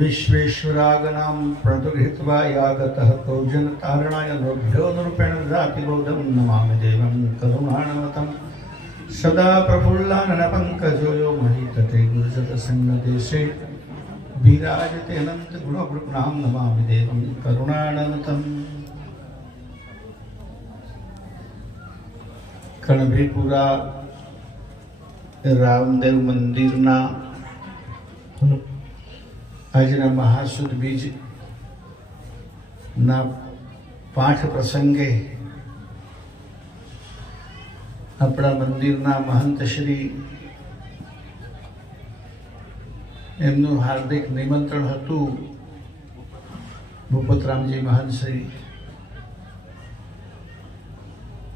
विश्वेश्वरागनां प्रदुहित्वा यागतः कौजनतारणाय नृभ्यो नृपेण ददातिबोधं नमामि देवं करुणाणवतं सदा प्रफुल्लाननपङ्कजो यो महीतटे गुरुजतसङ्गदेशे विराजते अनन्तगुणवृग्णां नमामि देवं करुणाणवतम् કણભીપુરા રામદેવ મંદિરના આજના મહાસુદ બીજ ના પાઠ પ્રસંગે આપણા મંદિરના મહંત શ્રી એમનું હાર્દિક નિમંત્રણ હતું. ભૂપતરામજી મહંત શ્રી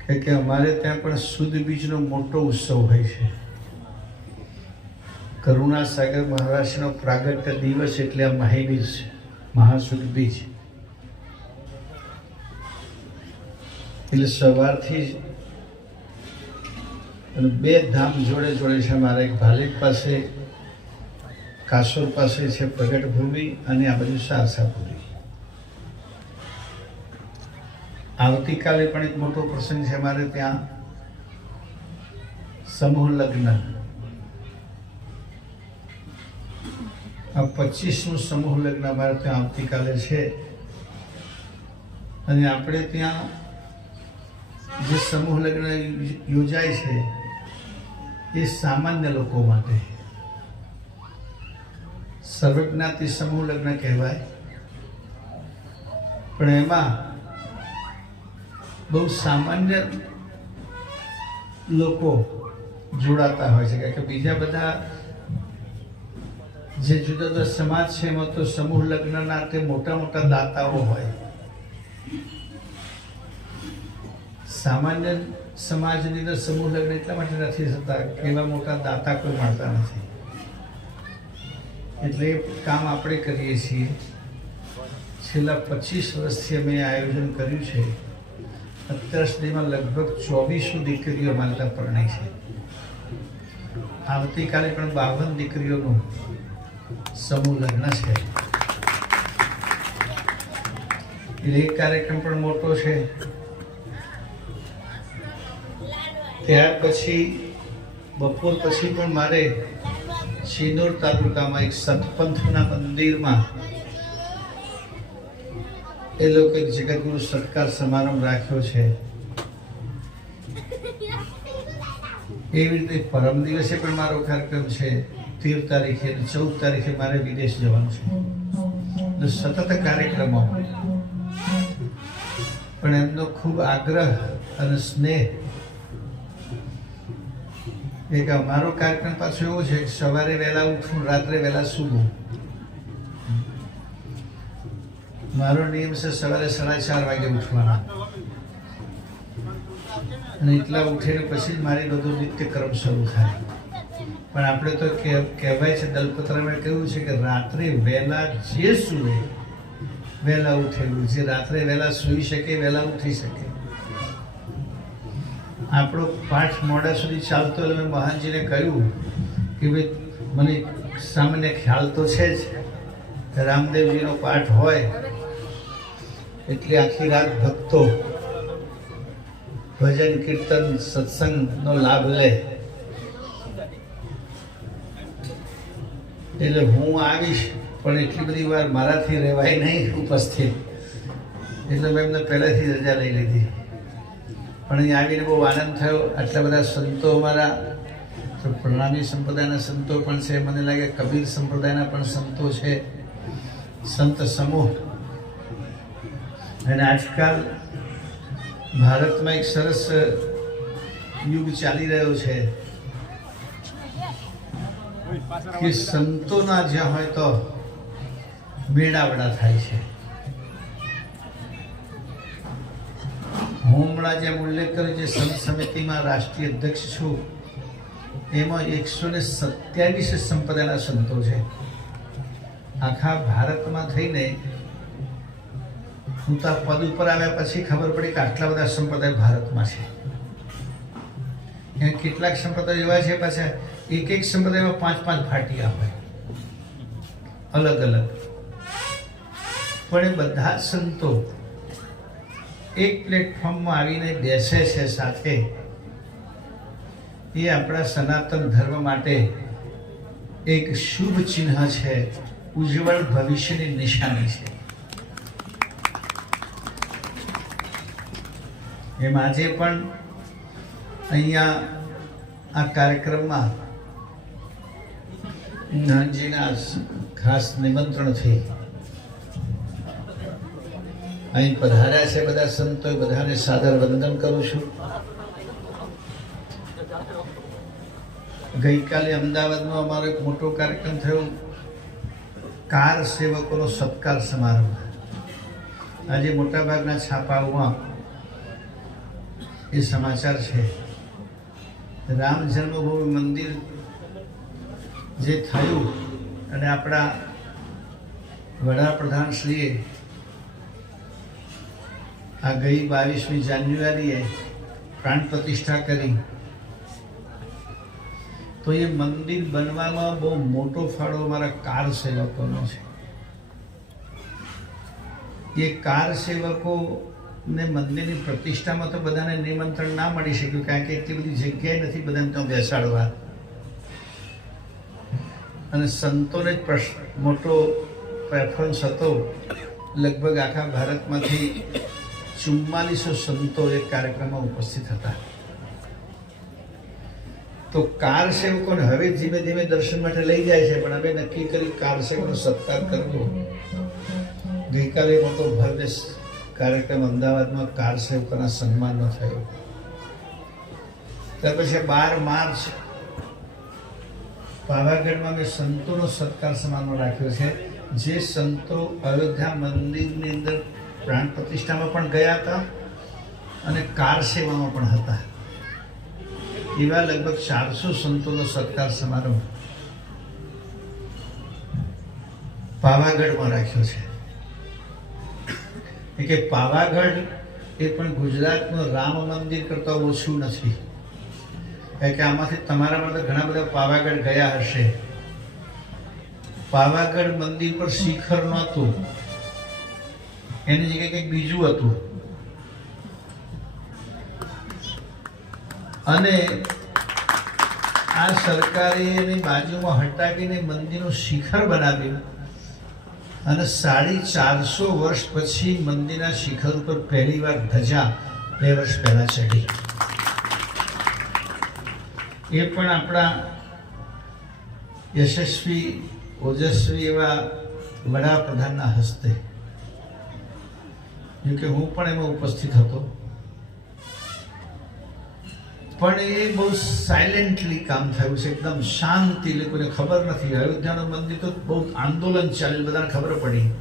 કે કે અમારે ત્યાં પણ સુદ બીજનો મોટો ઉત્સવ હોય છે. કરુણાસાગર મહારાષ્ટ્રનો પ્રાગટ્ય દિવસ એટલે આ મહાવીર છે. મહાસુદ છે. એટલે સવારથી જ અને બે ધામ જોડે જોડે છે. મારા એક ભાલેક પાસે કાસોર પાસે છે પ્રગટ ભૂમિ અને આ બાજુ સારસાપુરી. આવતીકાલે પણ એક મોટો પ્રસંગ છે મારે ત્યાં. સમૂહ લગ્ન. આ પચીસમું સમૂહ લગ્ન અમારે ત્યાં આવતીકાલે છે. અને આપણે ત્યાં જે સમૂહ લગ્ન યોજાય છે, એ સામાન્ય લોકો માટે સર્વજ્ઞાતિ સમૂહ લગ્ન કહેવાય. પણ એમાં બહુ સામાન્ય લોકો જોડાતા હોય છે. કારણ કે બીજા બધા જે જુદા જુદા સમાજ છે એમાં તો સમૂહ લગ્નના તે મોટા મોટા દાતાઓ હોય. સામાન્ય સમાજની અંદર સમૂહ લગ્ન એટલા માટે નથી થતા એવા મોટા દાતા કોઈ મળતા નથી. એટલે એ કામ આપણે કરીએ છીએ. છેલ્લા પચીસ વર્ષથી અમે આયોજન કર્યું છે. અત્યાર સુધીમાં લગભગ ચોવીસો દીકરીઓ માનતા ત્યાં પરણાઈ છે. આવતીકાલે પણ બાવન દીકરીઓનું સમૂહ લગ્ન છે. એટલે એક કાર્યક્રમ પણ મોટો છે. ત્યાર પછી, બપોર પછી પણ મારે શિનોર તાલુકામાં એક સતપંથના મંદિરમાં એ લોકો એક જગતગુરુ સત્કાર સમારંભ રાખ્યો છે. એવી રીતે પરમ દિવસે પણ મારો કાર્યક્રમ છે. તેર તારીખે અને ચૌદ તારીખે મારે વિદેશ જવાનું છે. એટલે સતત કાર્યક્રમો. પણ એમનો ખૂબ આગ્રહ અને સ્નેહ. એક અમારો કાર્યક્રમ પાછો એવો છે કે સવારે વહેલા ઉઠું, રાત્રે વહેલા સૂવું. મારો નિયમ છે સવારે સાડા ચાર વાગે ઉઠવાનો. અને એટલા ઉઠીને પછી જ મારી બધું નિત્યક્રમ શરૂ થાય. પણ આપણે તો કહેવાય છે દલપત્રામાં કહ્યું છે કે રાત્રે વહેલા જે સૂવે, વહેલા ઉઠેલું જે રાત્રે વહેલા સૂઈ શકે, વહેલા ઉઠી શકે. આપણો પાઠ મોડા સુધી ચાલતો એટલે મહાનજીને કહ્યું કે ભાઈ, મને સામાન્ય ખ્યાલ તો છે જ રામદેવજીનો પાઠ હોય, એટલે આખી રાત ભક્તો ભજન, કીર્તન, સત્સંગનો લાભ લે. એટલે હું આવીશ, પણ એટલી બધી વાર મારાથી રહેવાય નહીં ઉપસ્થિત. એટલે મેં એમને પહેલાંથી રજા લઈ લીધી. પણ અહીં આવીને બહુ આનંદ થયો. આટલા બધા સંતો અમારા પ્રણામી સંપ્રદાયના સંતો પણ છે. મને લાગે કબીર સંપ્રદાયના પણ સંતો છે. સંત સમૂહ. અને આજકાલ ભારતમાં એક સરસ યુગ ચાલી રહ્યો છે. કે સંતોના જ્યાં હોય તો બેડાવડા થાય છે. હું હમણાં જેમ ઉલ્લેખ કર્યો જે સંત સમિતિમાં રાષ્ટ્રીય અધ્યક્ષ છું, એમાં એકસો ને સત્યાવીસ સંપ્રદાયના સંતો છે. આખા ભારતમાં થઈને હું તો પદ ઉપર આવ્યા પછી ખબર પડી કે આટલા બધા સંપ્રદાય ભારતમાં છે. કેટલાક સંપ્રદાય એવા છે પાછા એક એક સંપ્રદાયમાં પાંચ પાંચ ભાટિયા હોય. અલગ અલગ પણ એ બધા સંતો એક પ્લેટફોર્મમાં આવીને બેસે છે સાથે. એ આપણા સનાતન ધર્મ માટે એક શુભ ચિહ્ન છે. ઉજ્જવળ ભવિષ્યની નિશાની છે. એમ આજે પણ અહીંયા આ કાર્યક્રમમાં નાનજીના ખાસ નિમંત્રણથી અહીં પધાર્યા છે બધા સંતો બધાને સાદર વંદન કરું છું. ગઈકાલે અમદાવાદમાં અમારો એક મોટો કાર્યક્રમ થયો, કાર સેવકોનો સત્કાર સમારંભ. આજે મોટાભાગના છાપાઓમાં એ સમાચાર છે. રામ જન્મભૂમિ મંદિર જે થયું અને આપણા વડાપ્રધાન શ્રીએ આ ગઈ બાવીસમી જાન્યુઆરીએ પ્રાણ પ્રતિષ્ઠા કરી. તો એ મંદિર બનવામાં બહુ મોટો ફાળો અમારા કાર સેવકોનો છે. એ કાર સેવકો ને મંદિરની પ્રતિષ્ઠામાં તો બધાને નિમંત્રણ ના મળી શક્યું, કારણ કે એટલી બધી જગ્યાએ નથી બધાને ત્યાં બેસાડવા. અને સંતોને જ પ્રશ્ન, મોટો પ્રેફરન્સ હતો. લગભગ આખા ભારતમાંથી ચુમ્માલીસો સંતો એક કાર્યક્રમમાં ઉપસ્થિત હતા. તો કાર સેવકોને હવે ધીમે ધીમે દર્શન માટે લઈ જાય છે, પણ અમે નક્કી કરી કાર સેવકનો સત્કાર કરવો. ગઈકાલે મોટો ભવ્ય કાર્યક્રમ અમદાવાદમાં કાર સેવકોના સન્માનનો થયો. ત્યાર પછી બાર માર્ચ પાવાગઢમાં મેં સંતોનો સત્કાર સમારોહ રાખ્યો છે. જે સંતો અયોધ્યા મંદિરની અંદર પ્રાણ પ્રતિષ્ઠામાં પણ ગયા હતા અને કાર સેવામાં પણ હતા. એવા લગભગ ચારસો સંતોનો સત્કાર સમારોહ પાવાગઢમાં રાખ્યો છે. કે પાવાગઢ એ પણ ગુજરાતનું રામ મંદિર કરતાં ઓછું નથી. કે આમાંથી તમારા માટે ઘણા બધા પાવાગઢ ગયા હશે. પાવાગઢ મંદિર પર શિખર નહોતું. એની જગ્યાએ કંઈક બીજું હતું. અને આ સરકારે એની બાજુમાં હટાવીને મંદિરનું શિખર બનાવ્યું. અને સાડી ચારસો વર્ષ પછી મંદિરના શિખર ઉપર પહેલી વાર ધજા બે વર્ષ પહેલા ચઢી. એ પણ આપણા યશસ્વી, ઓજસ્વી એવા વડાપ્રધાનના હસ્તે. કે હું પણ એમાં ઉપસ્થિત હતો. પણ એ બહુ સાયલેન્ટલી કામ થયું છે, એકદમ શાંતિ, લોકોને ખબર નથી. અયોધ્યાનું મંદિર તો બહુ આંદોલન ચાલ્યું, બધાને ખબર પડી.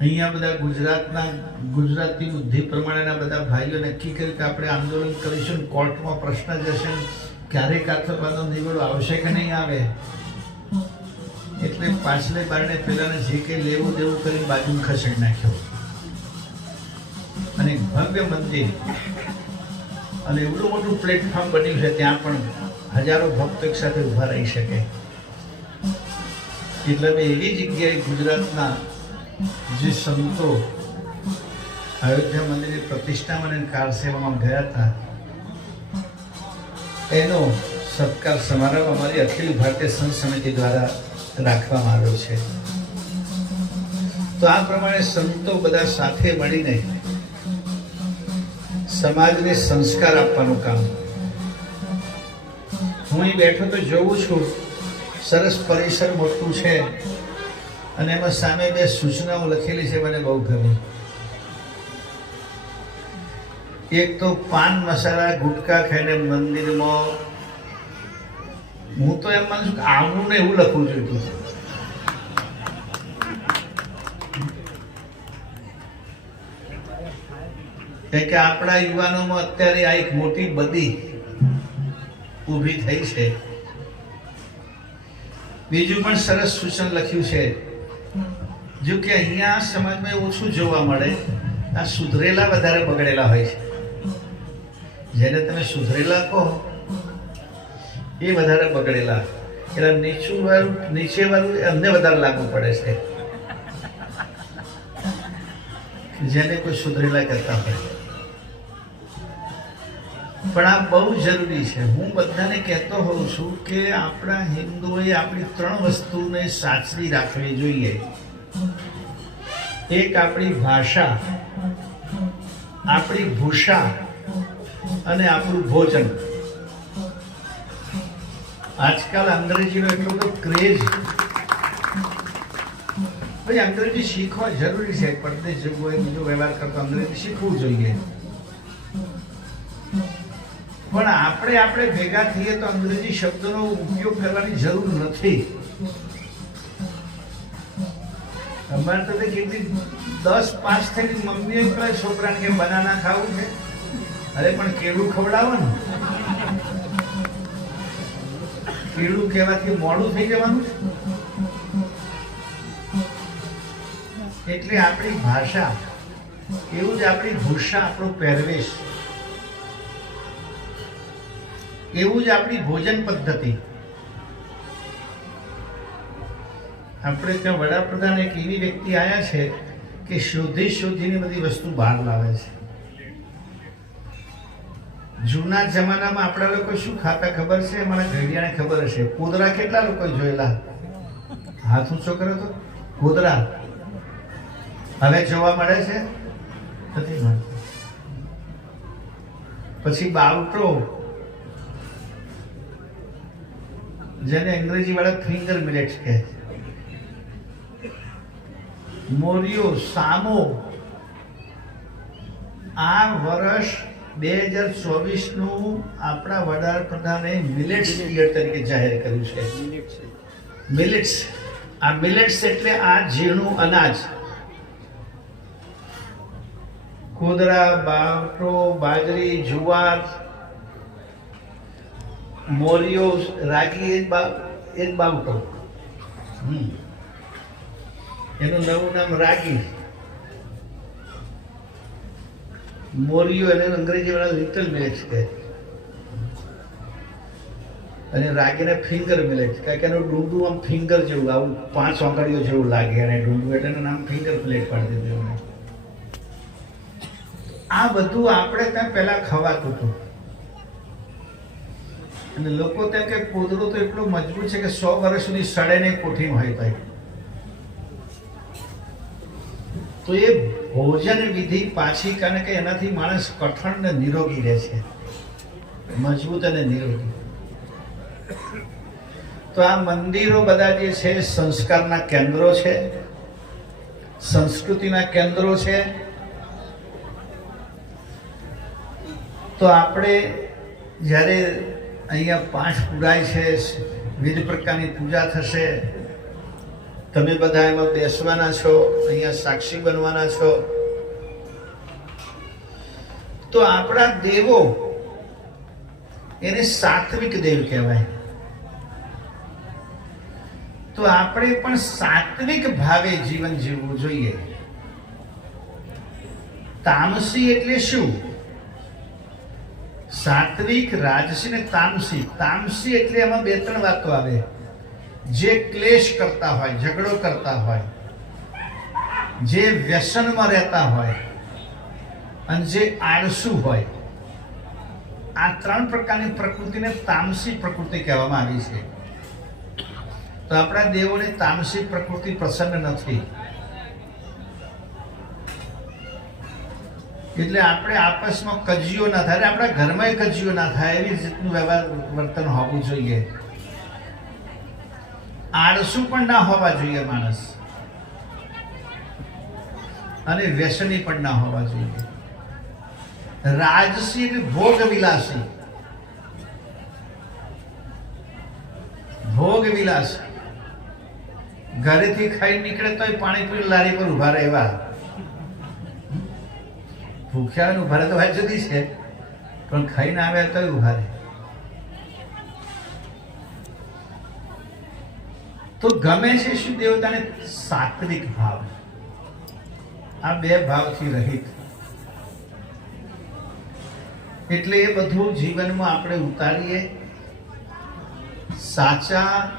અહીંયા બધા ગુજરાતના, ગુજરાતી બુદ્ધિ પ્રમાણેના બધા ભાઈઓ નક્કી કર્યું કે આપણે આંદોલન કરીશું કોર્ટમાં પ્રશ્ન જશે ક્યારે કાથરવાનો નિવેડો આવશે કે નહીં આવે? એટલે પાછલે બારણે પેલાને જે કંઈ લેવું દેવું કરી બાજુ ખસેડી નાખ્યો. અને ભવ્ય મંદિર. અને એવડું મોટું પ્લેટફોર્મ બન્યું છે ત્યાં પણ હજારો ભક્તો એક સાથે ઊભા રહી શકે. એટલે મેં એવી જગ્યાએ ગુજરાતના જે સંતો અયોધ્યા મંદિરની પ્રતિષ્ઠામાં અને કાર સેવામાં ગયા હતા. એનો સત્કાર સમારંભ અમારી અખિલ ભારતીય સંત સમિતિ દ્વારા રાખવામાં આવ્યો છે. તો આ પ્રમાણે સંતો બધા સાથે મળીને સમાજને સંસ્કાર આપવાનું કામ. હું અહીં બેઠો તો જોઉં છું, સરસ પરિસર મોટું છે. અને એમાં સામે બે સૂચનાઓ લખેલી છે, મને બહુ ગમી. એક તો પાન મસાલા ગુટકા ખાઈને મંદિરમાં, હું તો એમ માનું છું કે આવું ને એવું લખવું જોઈએ કે આપણા યુવાનોમાં અત્યારે આ એક મોટી બદી ઊભી થઈ છે. બીજું પણ સરસ સૂચન લખ્યું છે. જો કે અહીંયા સમાજમાં એવું ઓછું જોવા મળે, આ સુધરેલા વધારે બગડેલા હોય છે. જેને તમે સુધરેલા કહો, એ વધારે બગડેલા. એટલે નીચું વાળું નીચે વાળું અમને વધારે લાગુ પડે છે. જેને કોઈ સુધરેલા કરતા હોય. પણ આ બહુ જરૂરી છે. હું બધાને કહેતો હોઉં છું કે આપણા હિન્દુઓએ આપણી ત્રણ વસ્તુને સાચવી રાખવી જોઈએ. એક આપણી ભાષા, આપણી ભૂષા અને આપણું ભોજન. આજકાલ અંગ્રેજીનો એટલો બધો ક્રેઝ. ભાઈ, અંગ્રેજી શીખવા જરૂરી છે પરદેશ જવું હોય બીજો વ્યવહાર કરતો અંગ્રેજી શીખવું જોઈએ. પણ આપણે આપણે ભેગા થઈએ તો અંગ્રેજી શબ્દનો ઉપયોગ કરવાની જરૂર નથી. અમારે તો કેટલી દસ પાંચ થયેલી મમ્મીએ કહે છોકરાને કે બનાના ખાવું છે? અરે, પણ કેળું ખવડાવો ને. કેળું કહેવાથી મોડું થઈ જવાનું છે. એટલે આપણી ભાષા, એવું જ આપણી ભૂષા, આપણો પહેરવેશ. એવું જ આપણી ભોજન પદ્ધતિ. આપણે ત્યાં વડાપ્રધાન એક એવી વ્યક્તિ આવ્યા છે કે શોધી શોધીને બધી વસ્તુ બહાર લાવે છે. જૂના જમાનામાં આપણા લોકો શું ખાતા ખબર છે? મારા ઘડિયાને ખબર હશે. કોદરા કેટલા લોકો જોયેલા? હાથ ઊંચો કર્યો તો. કોદરા. હવે જોવા મળે છે? નથી પછી બાવટો. જેને અંગ્રેજી વાળા ફિંગર મિલેટ્સ કહે છે. મોરિયો સામો. આ વર્ષ બે હજાર ચોવીસનું આપણા વડાપ્રધાને મિલેટ્સ યર તરીકે જાહેર કર્યું છે. મિલેટ્સ. આ મિલેટ્સ એટલે આ ઝીણું અનાજ. કોદરા બાવટો બાજરી જુવાર. મોરિયો રાગી બા એક બાવટો. હમ. એનું નવું નામ રાગી. મોરિયો અને અંગ્રેજી વાળા લિટલ મિલેટ કહે અને રાગીને ફિંગર મિલેટ કારણ કે એનું ડુંડું આમ ફિંગર જેવું, આવું પાંચ વાંકડીઓ જેવું લાગે અને ડુંડું એટલે એનું નામ ફિંગર પ્લેટ પાડી દીધું આ બધું આપણે ત્યાં પહેલા ખવાતું હતું. અને લોકો ત્યાં કે કોદરો તો એટલો મજબૂત છે કે સો વર્ષ સુધી સડે નહીં, કોઠીમાં હોય ભાઈ તો એ ભોજન વિધિ પાછી કારણ કે એનાથી માણસ કઠણ ને નિરોગી રહે છે. મજબૂત અને નિરોગી. તો આ મંદિરો બધા જે છે સંસ્કારના કેન્દ્રો છે, સંસ્કૃતિના કેન્દ્રો છે. તો આપણે જ્યારે અહીંયા પાંચ પૂરાય છે, વિવિધ પ્રકારની પૂજા થશે તમે બધા એમાં બેસવાના છો, અહીંયા સાક્ષી બનવાના છો. તો આપણા દેવો એને સાત્વિક દેવ કહેવાય. તો આપણે પણ સાત્વિક ભાવે જીવન જીવવું જોઈએ. તામસી એટલે શું? સાત્વિક, રાજસી ને તામસી. તામસી એટલે એમાં બે ત્રણ વાતો આવે. જે ક્લેશ કરતા હોય, ઝઘડો કરતા હોય, જે વ્યસનમાં રહેતા હોય અને જે આળસુ હોય, આ ત્રણ પ્રકારની પ્રકૃતિને તામસી પ્રકૃતિ કહેવામાં આવી છે. તો આપણા દેવોને તામસી પ્રકૃતિ પ્રસન્ન નથી. એટલે આપણે આપસમાં કજીઓ ના થાય આપણા ઘરમાં કજીઓ ના થાય, એવી રીતનું વ્યવહાર વર્તન હોવું જોઈએ. આળસુ પણ ના હોવા જોઈએ માણસ. અને વ્યસની પણ ના હોવા જોઈએ. રાજસી એટલે ભોગ વિલાસી. ભોગ વિલાસ. ઘરેથી ખાઈ નીકળે તોય પાણીપુરી લારી પર ઊભા રહેવા. ભૂખ્યા ઊભા રહે તો ભાઈ જુદી છે. પણ ખાઈને આવ્યા તોય ઊભા રહે. તો ગમે છે શું દેવતાને સાત્વિક ભાવ? આ બે ભાવથી રહિત. એટલે એ બધું જીવનમાં આપણે ઉતારીએ. સાચા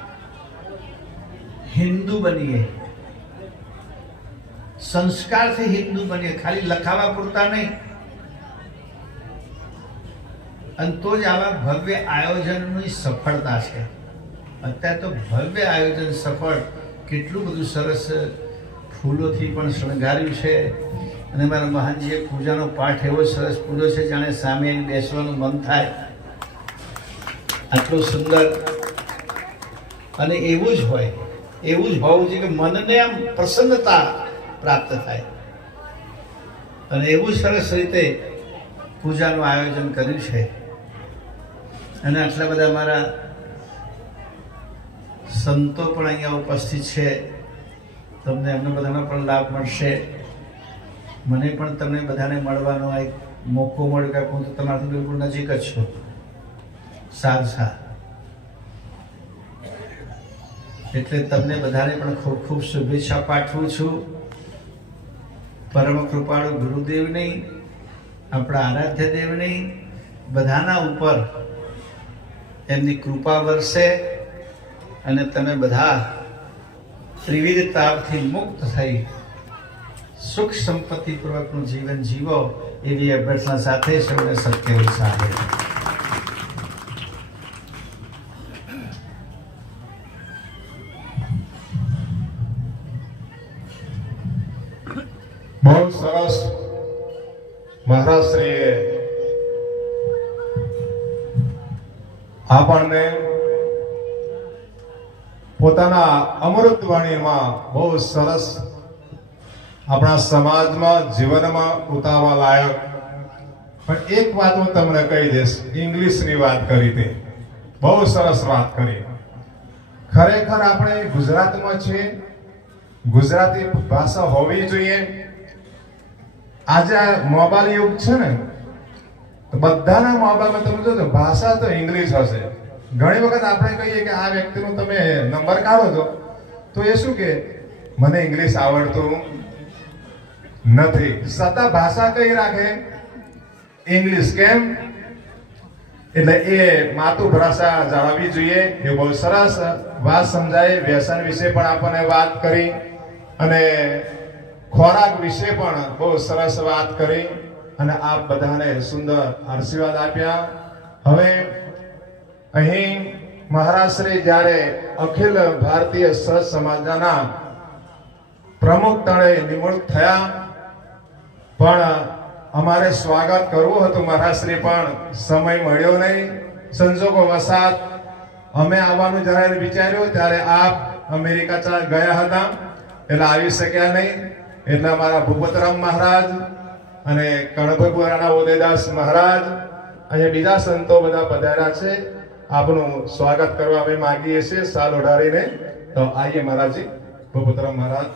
હિન્દુ બનીએ. સંસ્કારથી હિન્દુ બનીએ. ખાલી લખાવા પૂરતા નહીં. અને તો જ આવા ભવ્ય આયોજનની સફળતા છે. અત્યારે તો ભવ્ય આયોજન સફળ, કેટલું બધું સરસ ફૂલોથી પણ શણગાર્યું છે. અને મારા મહાનજીએ પૂજાનો પાઠ એવો સરસ પૂર્યો છે, જાણે સામે બેસવાનું મન થાય. આટલું સુંદર અને એવું જ હોય, એવું જ હોવું જોઈએ કે મનને આમ પ્રસન્નતા પ્રાપ્ત થાય. અને એવું સરસ રીતે પૂજાનું આયોજન કર્યું છે. અને આટલા બધા મારા સંતો પણ અહીંયા ઉપસ્થિત છે. તમને એમને બધાનો પણ લાભ મળશે. મને પણ તમને બધાને મળવાનો આ એક મોકો મળ્યો કે હું તો તમારાથી બિલકુલ નજીક જ છું. સારસા એટલે તમને બધાને પણ ખૂબ ખૂબ શુભેચ્છા પાઠવું છું. પરમ કૃપાળુ ગુરુદેવની આપણા આરાધ્ય દેવની બધાના ઉપર એમની કૃપા વરસે. અને તમે બધા ત્રિવિધ તાપથી મુક્ત થઈ સુખ સંપત્તિ પૂર્વકનું જીવન જીવો એવી અભ્યર્થના સાથે સૌને સત્ય સાથે બહુ સરસ મહારાજશ્રીએ આપણને પોતાના અમૃતવાણીમાં બહુ સરસ આપણા સમાજમાં, જીવનમાં ઉતારવા લાયક. પણ એક વાત હું તમને કહી દઈશ, ઇંગ્લિશની વાત કરી તે. બહુ સરસ વાત કરી. ખરેખર આપણે ગુજરાતમાં છીએ. ગુજરાતી ભાષા હોવી જોઈએ. આજે આ મોબાઈલ યુગ છે ને, તો બધાના મોબાઈલમાં તમે જોજો, ભાષા તો ઇંગ્લિશ હશે. ઘણી વખત આપણે કહીએ કે આ વ્યક્તિનો તમે નંબર કાઢો છો, તો એ શું કે, મને ઇંગ્લિશ આવડતું નથી. સતા ભાષા કઈ રાખે? ઇંગ્લિશ કેમ? એટલે એ માતૃભાષા જાળવવી જોઈએ. એ બહુ સરસ વાત સમજાય. વ્યસન વિશે પણ આપણને વાત કરી અને ખોરાક વિશે પણ બહુ સરસ વાત કરી. અને આપ બધાને સુંદર આશીર્વાદ આપ્યા. હવે અહીં મહારાષ્ટ્રે જ્યારે અખિલ ભારતીય સહ સમાજના પ્રમુખ તળે નિમણૂક થયા, પણ અમારે સ્વાગત કરવું હતું મહારાષ્ટ્રી પણ સમય મળ્યો નહીં. સંજોગો વસાત અમે આવવાનું જ્યારે વિચાર્યું ત્યારે આપ અમેરિકા ચાલ ગયા હતા, એટલે આવી શક્યા નહીં. એટલે અમારા ભૂપતરામ મહારાજ અને કણભપુરાના ઉદયદાસ મહારાજ અને બીજા સંતો બધા પધાર્યા છે. આપનું સ્વાગત કરવા અમે માંગીએ છીએ. સાલ ઓઢાડીને તો આઈએ મહારાજજી. ભૂપતરામ મહારાજ.